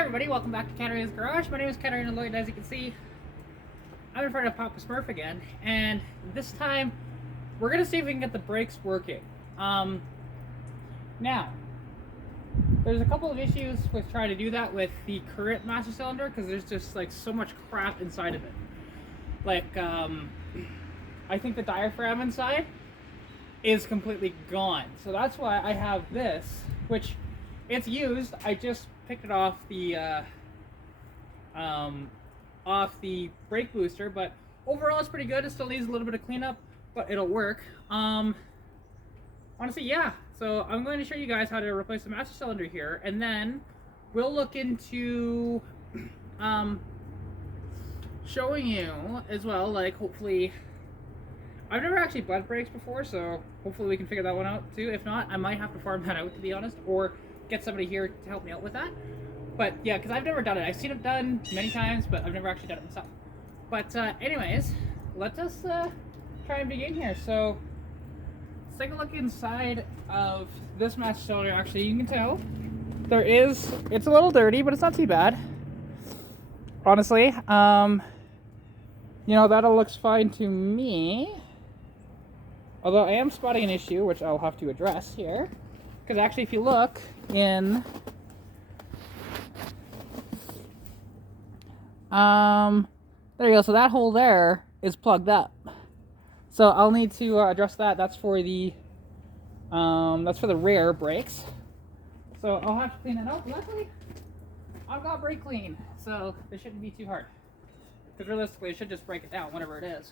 everybody, welcome back to Katarina's Garage. My name is Katarina Lloyd. As you can see, I'm in front of Papa Smurf again, and this time we're gonna see if we can get the brakes working. Now, there's a couple of issues with trying to do that with the current master cylinder because there's just like so much crap inside of it. Like, I think the diaphragm inside is completely gone, so that's why I have this, which it's used. I just picked it off the brake booster, but overall it's pretty good. It still needs a little bit of cleanup, but it'll work. Honestly, yeah. So I'm going to show you guys how to replace the master cylinder here, and then we'll look into showing you as well, like, hopefully, I've never actually butt brakes before, so hopefully we can figure that one out too. If not, I might have to farm that out, to be honest, or get somebody here to help me out with that. But yeah, because I've never done it. I've seen it done many times, but I've never actually done it myself. But anyways, let us try and begin here. So let's take a look inside of this master cylinder. Actually, you can tell it's a little dirty, but it's not too bad, honestly. You know, that all looks fine to me, although I am spotting an issue which I'll have to address here, because actually if you look in there you go, so that hole there is plugged up, so I'll need to address that. That's for the rear brakes, so I'll have to clean it out. Luckily I've got brake clean, so this shouldn't be too hard, because realistically it should just break it down, whatever it is.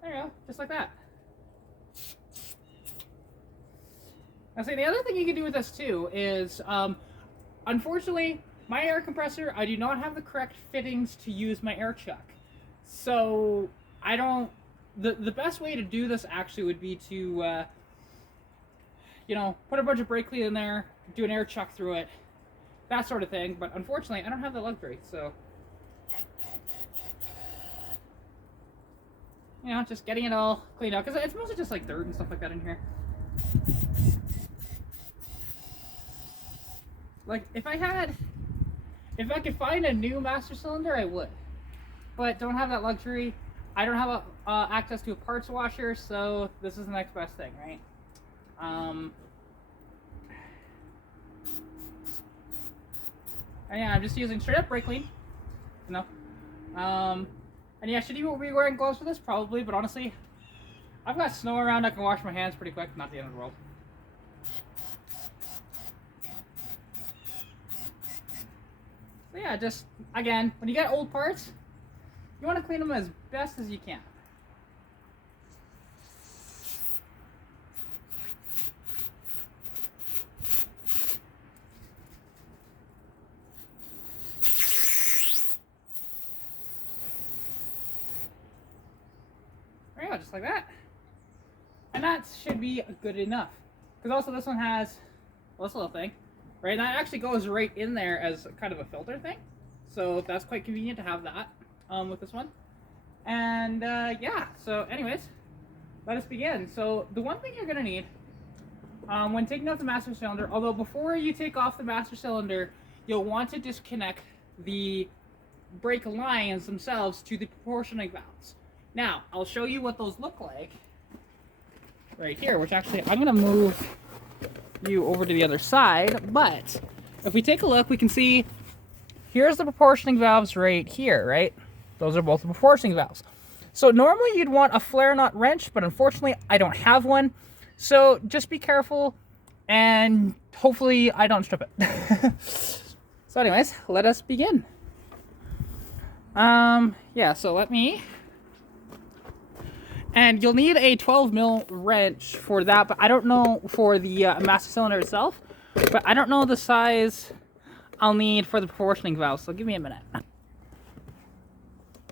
There you go, just like that. Now see, the other thing you can do with this too is, unfortunately, my air compressor, I do not have the correct fittings to use my air chuck. So, the best way to do this actually would be to, you know, put a bunch of brake clean in there, do an air chuck through it, that sort of thing. But unfortunately, I don't have the luxury, so, you know, just getting it all cleaned out, because it's mostly just like dirt and stuff like that in here. Like, if I could find a new master cylinder, I would, but don't have that luxury. I don't have access to a parts washer, so this is the next best thing, right? And yeah, I'm just using straight up brake clean, you know. And yeah, should you be wearing gloves for this? Probably, but honestly, I've got snow around. I can wash my hands pretty quick. Not the end of the world. So yeah, just, again, when you get old parts, you want to clean them as best as you can. There you go, just like that. And that should be good enough. Because also this one has, well, this little thing, right? And that actually goes right in there as kind of a filter thing. So that's quite convenient to have that with this one. And yeah, so anyways, let us begin. So the one thing you're going to need when taking out the master cylinder, although before you take off the master cylinder, you'll want to disconnect the brake lines themselves to the proportioning valves. Now, I'll show you what those look like right here, which actually I'm going to move you over to the other side, but if we take a look, we can see here's the proportioning valves right here, right? Those are both the proportioning valves. So normally you'd want a flare nut wrench, but unfortunately I don't have one. So just be careful, and hopefully I don't strip it. So anyways, let us begin. Yeah, so let me... And you'll need a 12 mil wrench for that, but I don't know for the master cylinder itself. But I don't know the size I'll need for the proportioning valve, so give me a minute.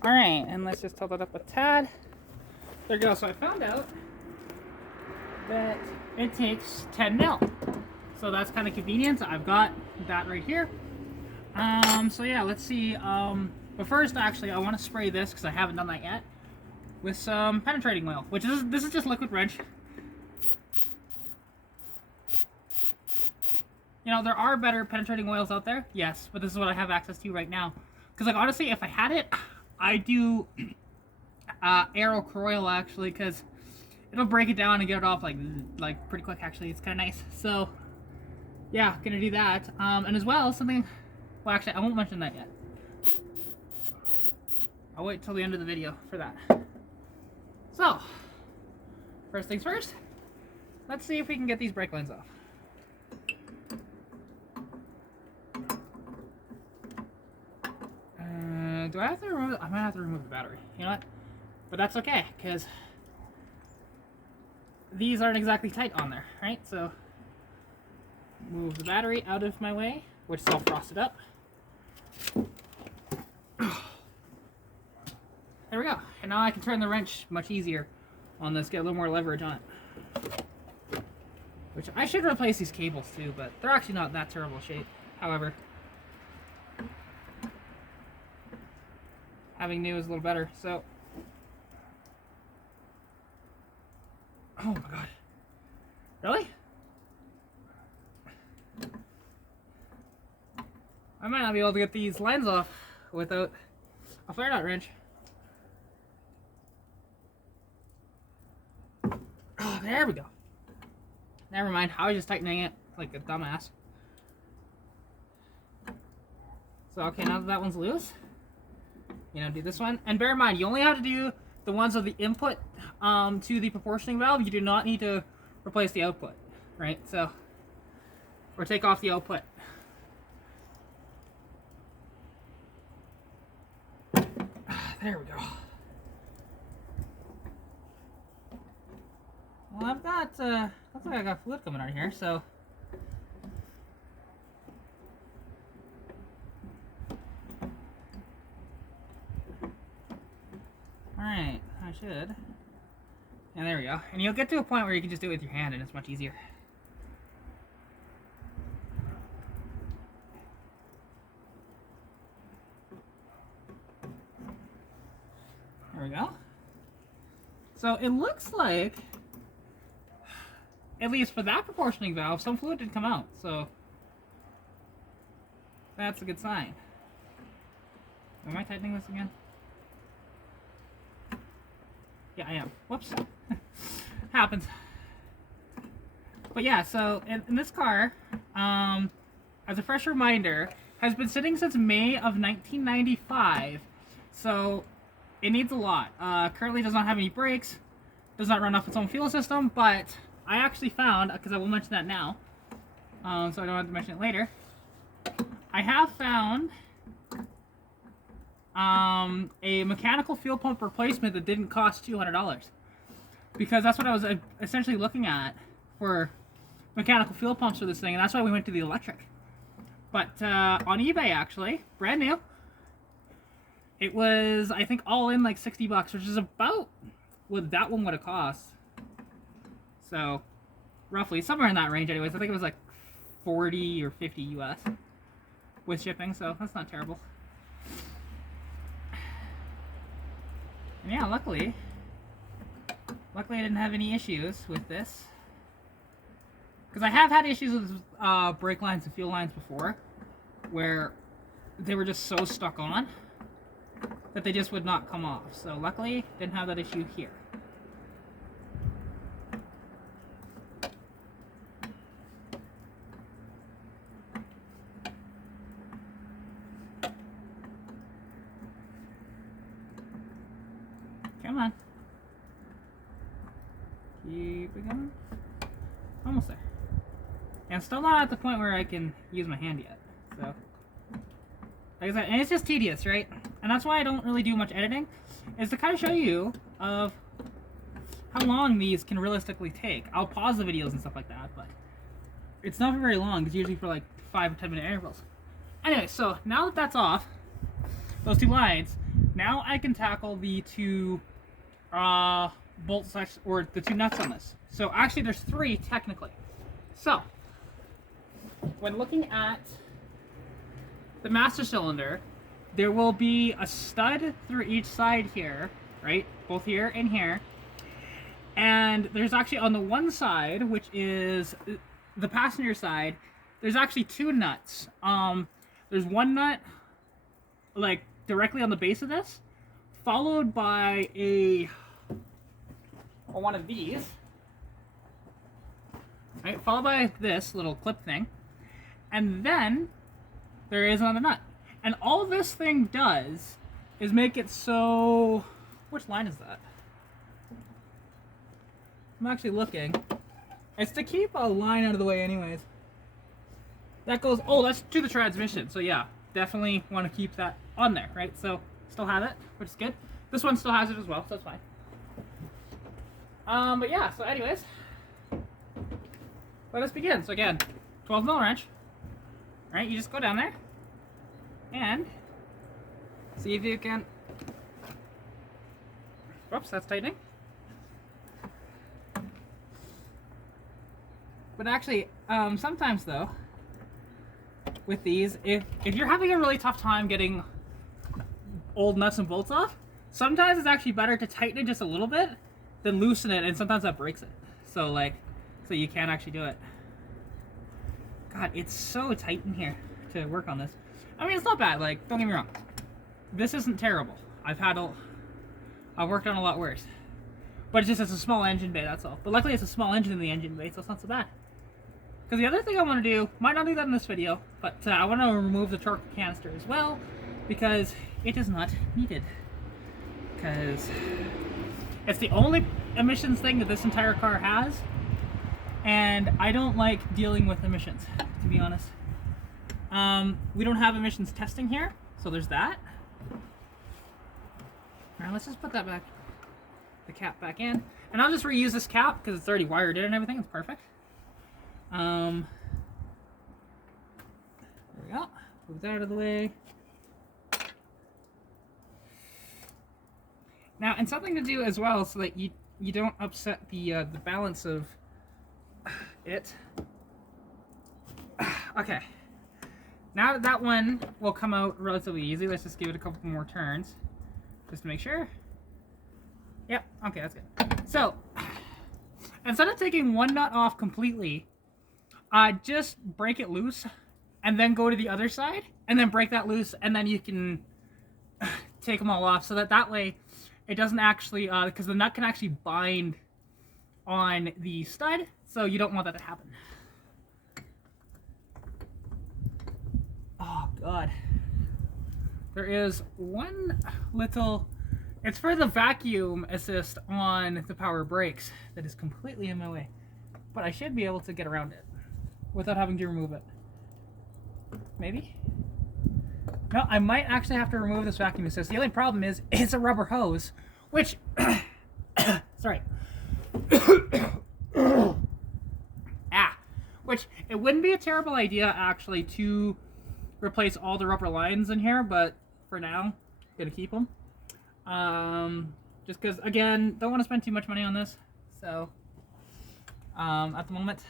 Alright, and let's just tilt it up a tad. There we go, so I found out that it takes 10 mil. So that's kind of convenient. I've got that right here. So yeah, let's see. But first, actually, I want to spray this because I haven't done that yet with some penetrating oil, which is, this is just liquid wrench. You know, there are better penetrating oils out there, yes, but this is what I have access to right now. Because, like, honestly, if I had it, I'd do Aero Croil, actually, because it'll break it down and get it off, like pretty quick, actually. It's kind of nice. So, yeah, gonna do that. And as well, something... Well, actually, I won't mention that yet. I'll wait till the end of the video for that. So, first things first, let's see if we can get these brake lines off. Do I have to remove it? I might have to remove the battery. You know what? But that's okay, because these aren't exactly tight on there, right? So, move the battery out of my way, which is all frosted up. There we go. And now I can turn the wrench much easier on this, get a little more leverage on it. Which I should replace these cables too, but they're actually not that terrible shape. However, having new is a little better, so. Oh my god. Really? I might not be able to get these lines off without a flare nut wrench. Oh, there we go. Never mind, I was just tightening it like a dumbass. So, okay, now that that one's loose, you know, do this one. And bear in mind, you only have to do the ones of the input to the proportioning valve. You do not need to replace the output, right? So, or take off the output. There we go. Well, I've got, looks like I got fluid coming out of here, so. Alright, I should. And there we go. And you'll get to a point where you can just do it with your hand and it's much easier. There we go. So it looks like, at least for that proportioning valve, some fluid did come out. So that's a good sign. Am I tightening this again? Yeah, I am. Whoops. Happens. But yeah, so in this car, as a fresh reminder, has been sitting since May of 1995. So it needs a lot. Currently does not have any brakes, does not run off its own fuel system, but I actually found, because I will mention that now, so I don't have to mention it later, I have found a mechanical fuel pump replacement that didn't cost $200. Because that's what I was essentially looking at for mechanical fuel pumps for this thing, and that's why we went to the electric. But on eBay, actually, brand new, it was, I think, all in like $60, which is about what that one would have cost. So, roughly, somewhere in that range anyways. I think it was like 40 or 50 US with shipping, so that's not terrible. And yeah, luckily I didn't have any issues with this. Because I have had issues with brake lines and fuel lines before, where they were just so stuck on that they just would not come off. So luckily, didn't have that issue here. Come on. Keep it going. Almost there. And still not at the point where I can use my hand yet. So, like I said, and it's just tedious, right? And that's why I don't really do much editing, is to kind of show you of how long these can realistically take. I'll pause the videos and stuff like that, but it's not very long. It's usually for like 5 or 10 minute intervals. Anyway, so now that that's off, those two lines, now I can tackle the two bolt sections, or the two nuts on this. So actually there's 3 technically. So when looking at the master cylinder, there will be a stud through each side here, right? Both here and here. And there's actually on the one side, which is the passenger side, there's actually two nuts. There's one nut like directly on the base of this, followed by one of these, right? Followed by this little clip thing, and then there is another nut. And all this thing does is make it so. Which line is that? I'm actually looking. It's to keep a line out of the way, anyways. That goes. Oh, that's to the transmission. So yeah, definitely want to keep that on there, right? So still have it, which is good. This one still has it as well, so that's fine. But yeah. So anyways, let us begin. So again, 12mm wrench. Right, you just go down there and see if you can. Oops, that's tightening. But actually, sometimes though, with these, if you're having a really tough time getting old nuts and bolts off, sometimes it's actually better to tighten it just a little bit than loosen it, and sometimes that breaks it. So so you can't actually do it. God, it's so tight in here to work on this. I mean, it's not bad. Like, don't get me wrong. This isn't terrible. I've worked on a lot worse. But it's a small engine bay, that's all. But luckily it's a small engine in the engine bay, so it's not so bad. Because the other thing I want to do, might not do that in this video, but I want to remove the torque canister as well, because it is not needed. Because it's the only emissions thing that this entire car has, and I don't like dealing with emissions, to be honest. We don't have emissions testing here, so there's that. Alright, let's just put that back, the cap back in. And I'll just reuse this cap because it's already wired in and everything. It's perfect. There we go. Move that out of the way. Now, and something to do as well so that you don't upset the balance of it. Okay. Now that one will come out relatively easy. Let's just give it a couple more turns just to make sure. Yep. Okay, that's good. So, instead of taking one nut off completely, just break it loose and then go to the other side and then break that loose, and then you can take them all off so that way it doesn't actually, because the nut can actually bind on the stud, so you don't want that to happen. Oh god. There is one little, it's for the vacuum assist on the power brakes that is completely in my way. But I should be able to get around it without having to remove it. Maybe? No, I might actually have to remove this vacuum assist. The only problem is it's a rubber hose, which sorry. Which it wouldn't be a terrible idea actually to replace all the rubber lines in here, but for now, I'm gonna keep them. Just because, again, don't want to spend too much money on this. So, at the moment,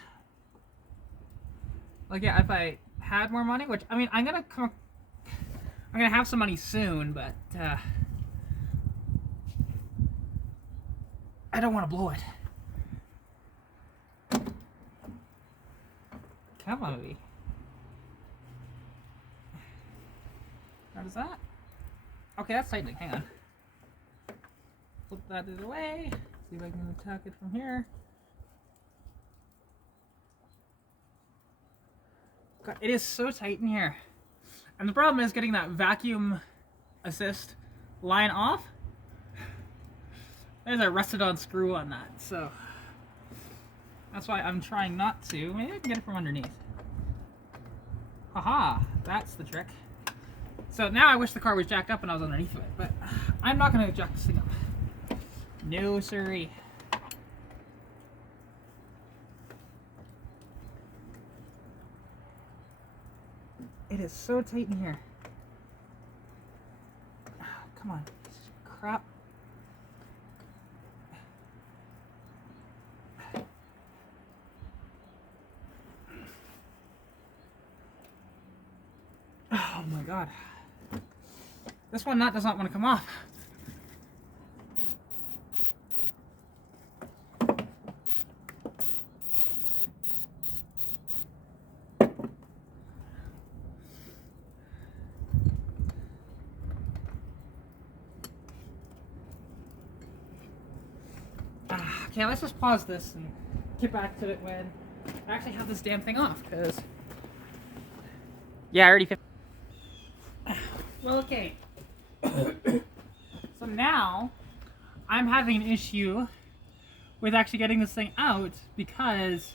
like, yeah, if I had more money, which I mean, I'm gonna have some money soon, but I don't want to blow it. Come on, baby. How does that? Okay, that's tightening. Hang on. Flip that the other way. See if I can attack it from here. God, it is so tight in here. And the problem is getting that vacuum assist line off. There's a rusted on screw on that, so that's why I'm trying not to. Maybe I can get it from underneath. Haha, that's the trick. So now I wish the car was jacked up and I was underneath of it, but I'm not going to jack this thing up. No siree. It is so tight in here. Oh, come on. Crap. Oh my god. This one nut does not want to come off. Okay, let's just pause this and get back to it when I actually have this damn thing off, because... Yeah, I already... Well, okay. So now, I'm having an issue with actually getting this thing out because,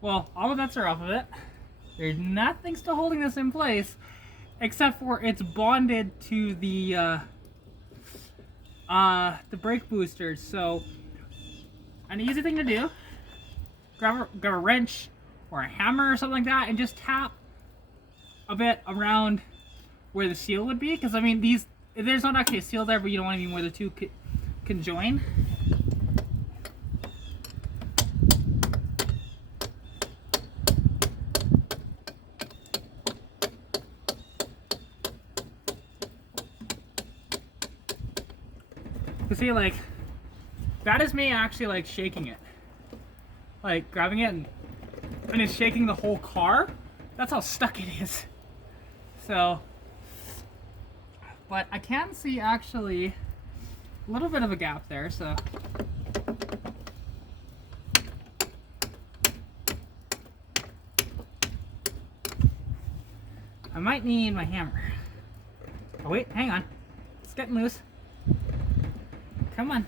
well, all the nuts are off of it. There's nothing still holding this in place, except for it's bonded to the brake boosters. So, an easy thing to do, grab a wrench or a hammer or something like that and just tap a bit around where the seal would be. Because, I mean, there's not actually a seal there, but you don't want anything where the two can join. You see, like, that is me actually, like, shaking it. Like, grabbing it and it's shaking the whole car. That's how stuck it is. So, but I can see actually a little bit of a gap there, so. I might need my hammer. Oh wait, hang on. It's getting loose. Come on.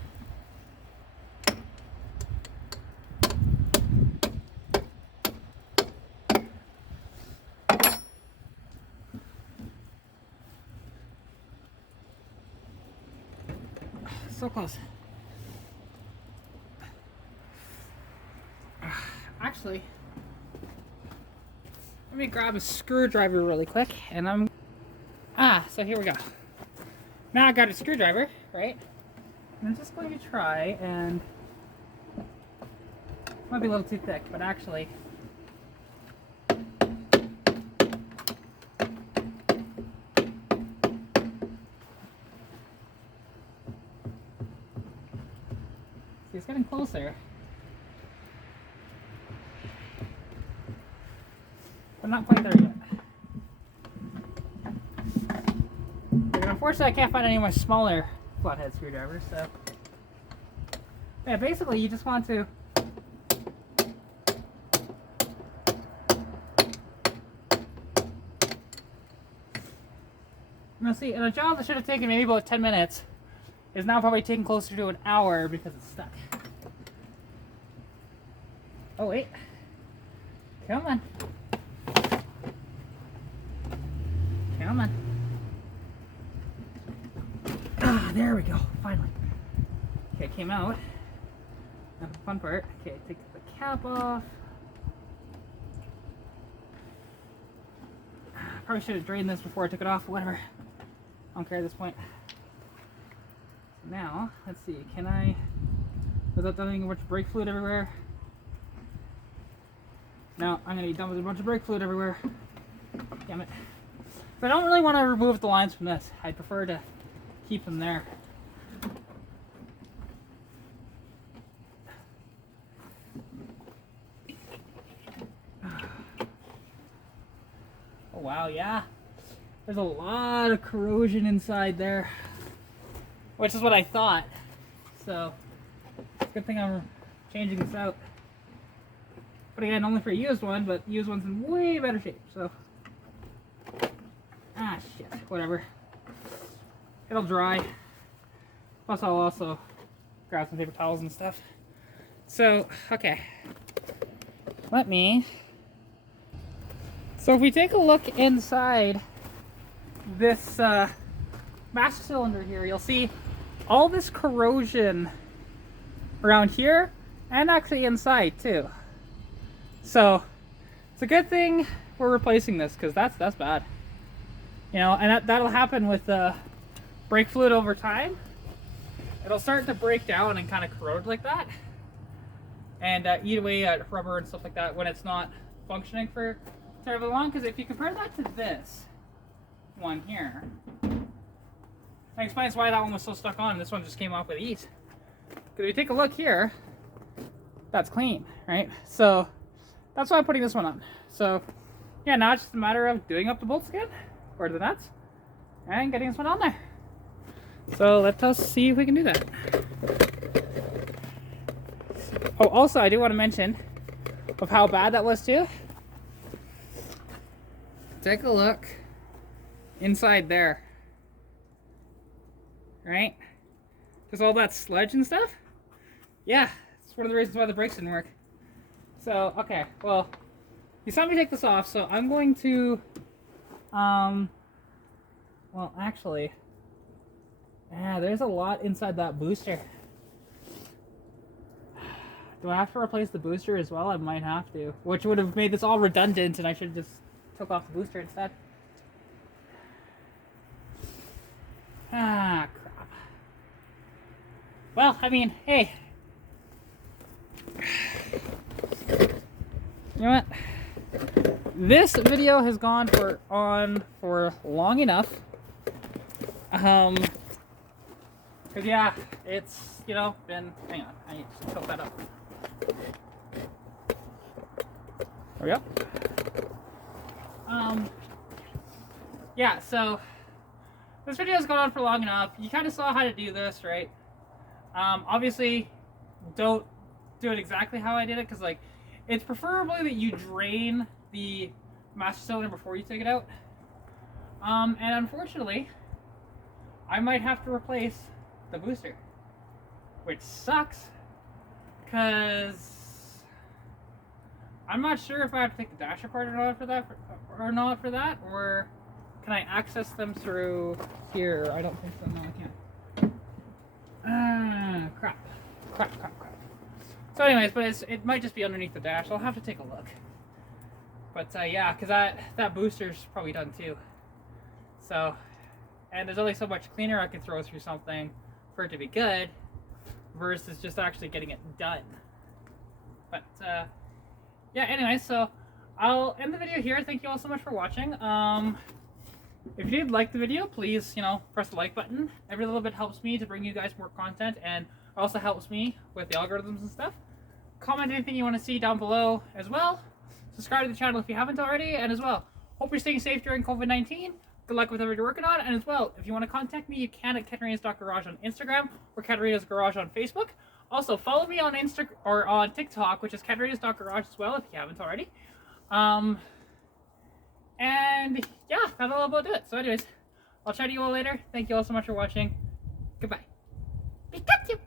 So close. Actually, let me grab a screwdriver really quick and so here we go. Now I got a screwdriver, right? I'm just going to try and, might be a little too thick, but actually, see, it's getting closer, but not quite there yet. And unfortunately, I can't find any of my smaller flathead screwdrivers, so yeah, basically you just want to see, and a job that should have taken maybe about 10 minutes is now probably taking closer to an hour because it's stuck. Oh wait, come on, come on. There we go, finally. Okay, it came out. Now the fun part. Okay, take the cap off. Probably should have drained this before I took it off, whatever. I don't care at this point. So now, let's see, can I, without dumping a bunch of brake fluid everywhere? No, I'm going to be done with a bunch of brake fluid everywhere. Damn it. But I don't really want to remove the lines from this. I prefer to keep them there. Oh wow, yeah. There's a lot of corrosion inside there, which is what I thought. So, good thing I'm changing this out. But again, only for a used one, but used one's in way better shape, so. Ah, shit, whatever. It'll dry. Plus, I'll also grab some paper towels and stuff. So, okay. So if we take a look inside this master cylinder here, you'll see all this corrosion around here and actually inside too. So it's a good thing we're replacing this, because that's bad. You know, and that'll happen with brake fluid over time. It'll start to break down and kind of corrode like that, and eat away at rubber and stuff like that when it's not functioning for terribly long. Because if you compare that to this one here, that explains why that one was so stuck on and this one just came off with ease. Because if you take a look here, that's clean, right? So that's why I'm putting this one on. So yeah, now it's just a matter of doing up the bolts again, or the nuts, and getting this one on there. So let us see if we can do that. Oh, also, I do want to mention of how bad that was too. Take a look inside there. Right? Just all that sludge and stuff. Yeah, it's one of the reasons why the brakes didn't work. So, okay, well, you saw me take this off, so I'm going to, well, actually, yeah, there's a lot inside that booster. Do I have to replace the booster as well? I might have to, which would have made this all redundant, and I should have just took off the booster instead. Ah, crap. Well, I mean, hey. You know what? This video has gone on for long enough. Cause yeah, it's, you know, been, hang on, I need to tilt that up. There we go. Yeah, so this video has gone on for long enough. You kind of saw how to do this, right? Obviously, don't do it exactly how I did it, because like, it's preferably that you drain the master cylinder before you take it out. And unfortunately, I might have to replace the booster, which sucks, because I'm not sure if I have to take the dash apart or not for that, or can I access them through here? I don't think so. No, I can't. Crap. So anyways, but it might just be underneath the dash. I'll have to take a look. But yeah, because that booster's probably done too. So, and there's only so much cleaner I can throw through something for it to be good, versus just actually getting it done. But yeah, anyway, so I'll end the video here. Thank you all so much for watching. If you did like the video, please, you know, press the like button. Every little bit helps me to bring you guys more content, and also helps me with the algorithms and stuff. Comment anything you want to see down below as well. Subscribe to the channel if you haven't already, and as well, hope you're staying safe during COVID-19. Good luck with whatever you're working on, and as well, if you want to contact me, you can at Katarina's.garage on Instagram or Katarina's Garage on Facebook. Also, follow me on on TikTok, which is Katarina's.garage as well, if you haven't already. And yeah, that'll about do it. So anyways, I'll chat to you all later. Thank you all so much for watching. Goodbye. Pikachu!